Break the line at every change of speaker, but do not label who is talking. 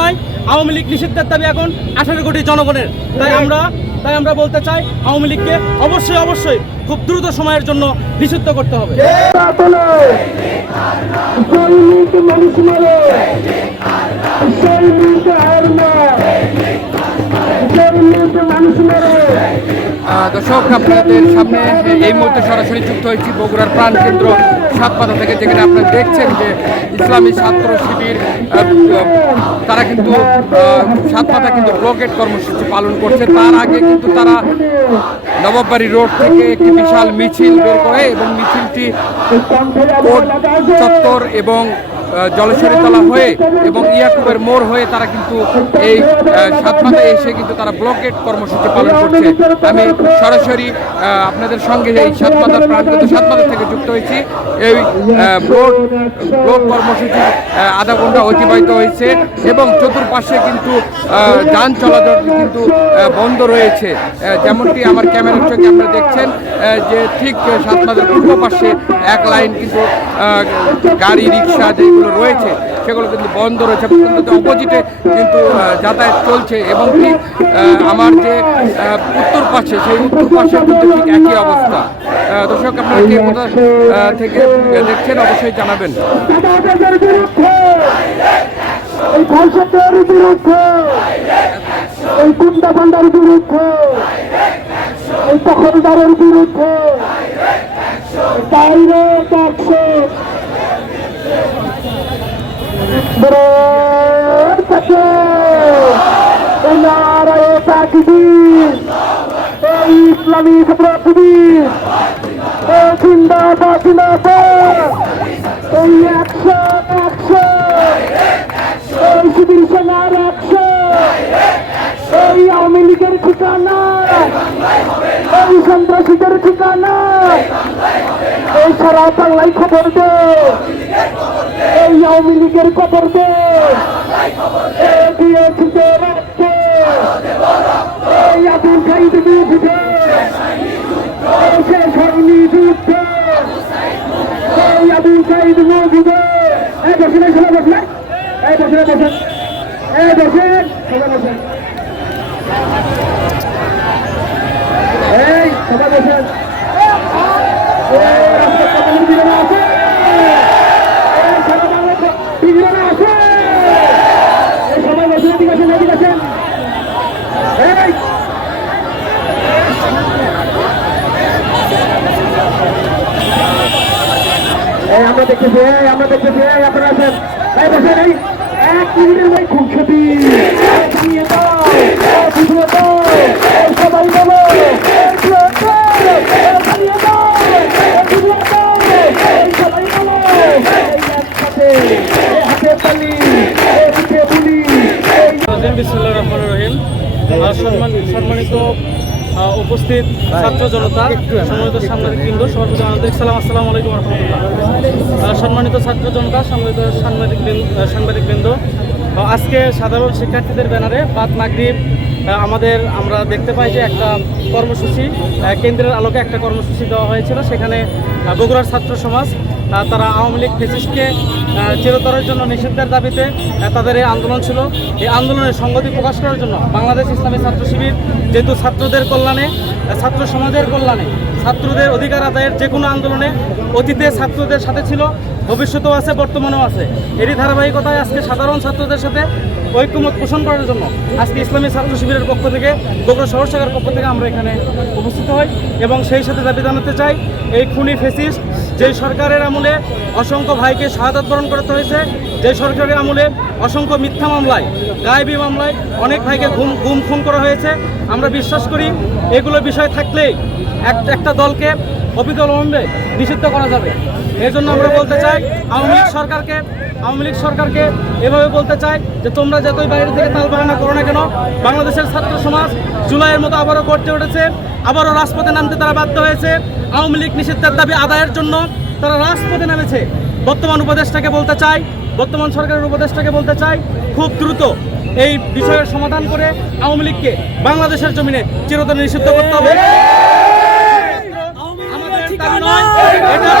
নয়, আওয়ামী লীগ নিষিদ্ধের দাবি এখন আঠারো কোটি জনগণের। তাই আমরা তাই আমরা বলতে চাই, আওয়ামী লীগকে অবশ্যই অবশ্যই খুব দ্রুত সময়ের জন্য নিষিদ্ধ করতে হবে।
মানুষ মারে
দর্শক, আপনাদের সামনে এই মুহূর্তে সরাসরি যুক্ত হয়েছি বগুড়ার প্রাণকেন্দ্র সাতপাতা থেকে, যেখানে আপনারা দেখছেন যে ইসলামী ছাত্র শিবির তারা কিন্তু সাতপাতা কিন্তু ব্লকেট কর্মসূচি পালন করছে। তার আগে কিন্তু তারা নবাববাড়ি রোড থেকে একটি বিশাল মিছিল বের করে এবং মিছিলটি চত্বর এবং জলেশ্বরীতলা হয়ে এবং ইয়াকুবের মোড় হয়ে তারা কিন্তু এই সাতপাতায় এসে কিন্তু তারা ব্লকেট কর্মসূচি পালন করছে। আমি সরাসরি আপনাদের সঙ্গে এই সাতপাতার প্রাণকেন্দ্র সাতপাতা থেকে যুক্ত হয়েছি। এই ব্লক ব্লক কর্মসূচি আধা ঘণ্টা অতিবাহিত হয়েছে এবং চতুর্পাশে কিন্তু যান চলাচল কিন্তু বন্ধ রয়েছে। যেমনটি আমার ক্যামেরার চোখে আপনারা দেখছেন যে ঠিক সাতপাতার পূর্ব পাশে এক লাইন কিন্তু গাড়ি রিক্সা যেগুলো রয়েছে সেগুলো কিন্তু বন্ধ রয়েছে অপোজিটে কিন্তু যাতায়াত চলছে এবং আহ, আমার যে উত্তর পাশে সেই উত্তর পাশে কিন্তু ঠিক একই অবস্থা। দর্শক আপনারা কে কোথা থেকে দেখছেন অবশ্যই জানাবেন।
বিরুদ্ধে বিরুদ্ধে ডাইরেক্ট অ্যাকশন বিরোধ থাকে নারায় তাকবীর এই ইসলামী ছাত্রশিবির এই জিন্দাবাদ জিন্দাবাদ এই অ্যাকশন অ্যাকশন এই শিবির সেনার অ্যাকশন এই আওয়ামী লীগের ঠিকানা। এই সন্ত্রাসীদের ঠিকানা। এই সারা বাংলায় খবর দে। এই আওয়ামী লীগের খবর দে। দিয়েছি রক্তে এই আবুল খাইদ এই শেষ হয়নি যুদ্ধে। এই আবুল খাইদ বিরুদ্ধে এই বসেন এই সবাই বসলেন এই বসেন এই এই বসেন সবাই এই রাস্তার কপালে বিজয় আছে এই সারা বাংলা বিজয় আছে এই সবাই বসেন এদিকে আসেন এদিকে আসেন এই আমরা দেখতেছি এই আমরা দেখতেছি এই এক মিনিটের ভাই খুব ক্ষতি। সবাই
সম্মানিত উপস্থিত ছাত্র জনতা, সম্মানিত সাংবাদিক বৃন্দ সর্বপ্রথম আন্তরিক সালাম আসসালামু আলাইকুম রহমতুল্লাহ। সম্মানিত ছাত্র জনতা, সম্মানিত সাংবাদিক সাংবাদিক বৃন্দ আজকে সাধারণ শিক্ষার্থীদের ব্যানারে বাদ মাগরিব আমাদের আমরা দেখতে পাই যে একটা কর্মসূচি কেন্দ্রের আলোকে একটা কর্মসূচি দেওয়া হয়েছিল। সেখানে বগুড়ার ছাত্র সমাজ তারা আওয়ামী লীগ ফেসিস্টকে আহ, চিরতরের জন্য নিষিদ্ধের দাবিতে তাদের এই আন্দোলন ছিল। এই আন্দোলনের সংগতি প্রকাশ করার জন্য বাংলাদেশ ইসলামী ছাত্র শিবির যেহেতু ছাত্রদের কল্যাণে ছাত্র সমাজের কল্যাণে ছাত্রদের অধিকার আদায়ের যে কোনো আন্দোলনে অতীতে ছাত্রদের সাথে ছিল। ভবিষ্যতেও আছে, বর্তমানেও আছে। এরই ধারাবাহিকতায় আজকে সাধারণ ছাত্রদের সাথে ঐক্যমত পোষণ করার জন্য আজকে ইসলামী ছাত্র শিবিরের পক্ষ থেকে, বগুড়া শহর শাখার পক্ষ থেকে আমরা এখানে উপস্থিত হই এবং সেই সাথে দাবি জানাতে চাই, এই খুনি ফেসিস্ট যে সরকারের আমলে অসংখ্য ভাইকে শাহাদাত বরণ করতে হয়েছে, যে সরকারের আমলে অসংখ্য মিথ্যা মামলায়, গায়েবী মামলায় অনেক ভাইকে ঘুম গুম খুন করা হয়েছে। আমরা বিশ্বাস করি এগুলো বিষয় থাকলেই এক- একটা দলকে অবিকলম্বে নিষিদ্ধ করা যাবে। এই জন্য আমরা বলতে চাই, আওয়ামী লীগ সরকারকে, আওয়ামী লীগ সরকারকে এভাবে বলতে চাই যে তোমরা যতই বাইরে থেকে তাল বাহানা করো না কেন, বাংলাদেশের ছাত্র সমাজ জুলাইয়ের মতো আবারও করতে উঠেছে, আবারও রাজপথে নামতে তারা বাধ্য হয়েছে। আওয়ামী লীগ নিষিদ্ধের দাবি আদায়ের জন্য তারা রাজপথে নেমেছে। বর্তমান উপদেষ্টাকে বলতে চাই, বর্তমান সরকারের উপদেষ্টাকে বলতে চাই, খুব দ্রুত এই বিষয়ের সমাধান করে আওয়ামী লীগকে বাংলাদেশের জমিনে চিরতরে নিষিদ্ধ করতে হবে। নয়, এটা